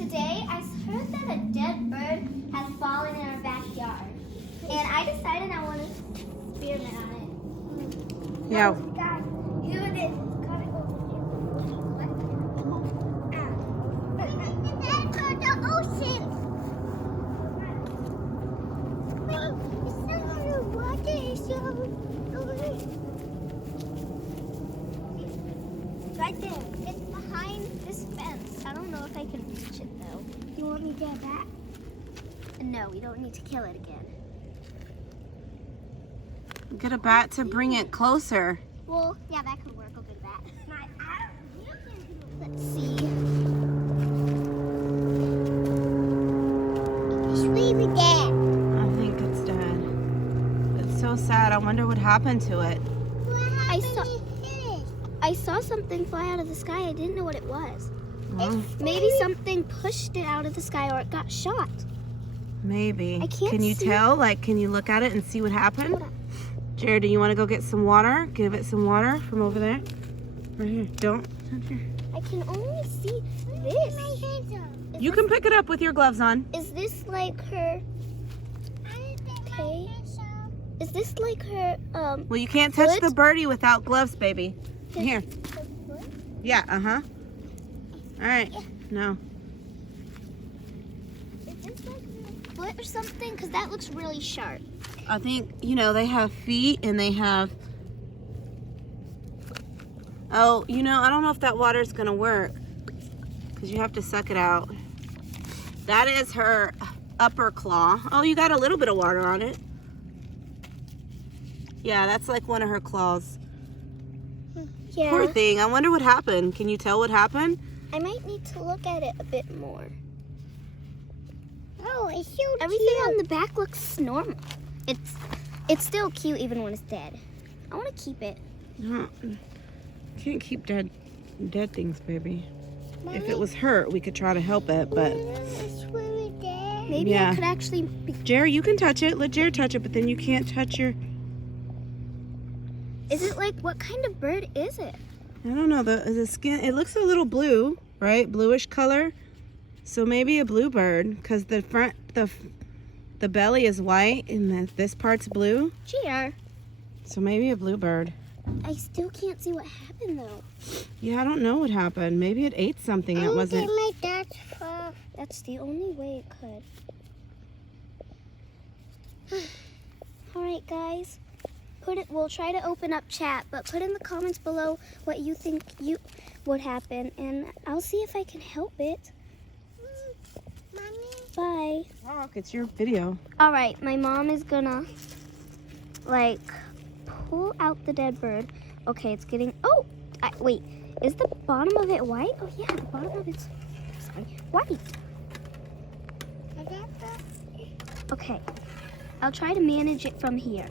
Today I heard that a dead bird has fallen in our backyard. And I decided I want to experiment on it. Yeah. God, here it is. Gotta go. That's for the ocean. Wait, it's not on the water. It's right there. It's behind this fence. I don't know if I can reach it though. Do you want me to get that? No, we don't need to kill it again. Get a bat to bring it closer. Well, yeah, that could work. A good bat. Let's see. It's really dead. I think it's dead. It's so sad. I wonder what happened to it. I saw something fly out of the sky. I didn't know what it was. Well, Maybe something pushed it out of the sky or it got shot. maybe. I can't Can you see. tell? Like, can you look at it and see what happened? Hold on. Jared, do you want to go get some water? Give it some water from over there. Right here. Don't touch her. I can only see this. You can pick it up with your gloves on. Is this like her? Okay. Is this like her? Well, you can't touch Foot? the birdie without gloves, baby. Here. Yeah, uh-huh. All right. No. Is this like her foot or something? Because that looks really sharp. I think, you know, they have feet and they have... Oh, you know, I don't know if that water's going to work because you have to suck it out. That is her upper claw. Oh, you got a little bit of water on it. Yeah, that's like one of her claws. Yeah. Poor thing. I wonder what happened. Can you tell what happened? I might need to look at it a bit more. Oh, it's so Everything cute. on the back looks normal. It's still cute even when it's dead. I want to keep it. No, can't keep dead things, baby. Mommy, If it was hurt, we could try to help it, but... it's really dead. Maybe Yeah. I could actually be. Jerry, you can touch it. Let Jerry touch it, but then you can't touch your... Is it like, what kind of bird is it? I don't know, the skin, it looks a little blue, right? Bluish color. So maybe a bluebird, because the front, the belly is white and this part's blue. Cheer. So maybe a bluebird. I still can't see what happened though. Yeah, I don't know what happened. Maybe it ate something that I'm wasn't... getting my dad's fur. That's the only way it could. All right, guys. We'll try to open up chat, but put in the comments below what you think would happen, and I'll see if I can help it. Mommy, Bye. Look, it's your video. All right, my mom is gonna like pull out the dead bird. Okay, it's getting. Oh, wait. Is the bottom of it white? Oh yeah, the bottom of it's white. I got the... Okay, I'll try to manage it from here.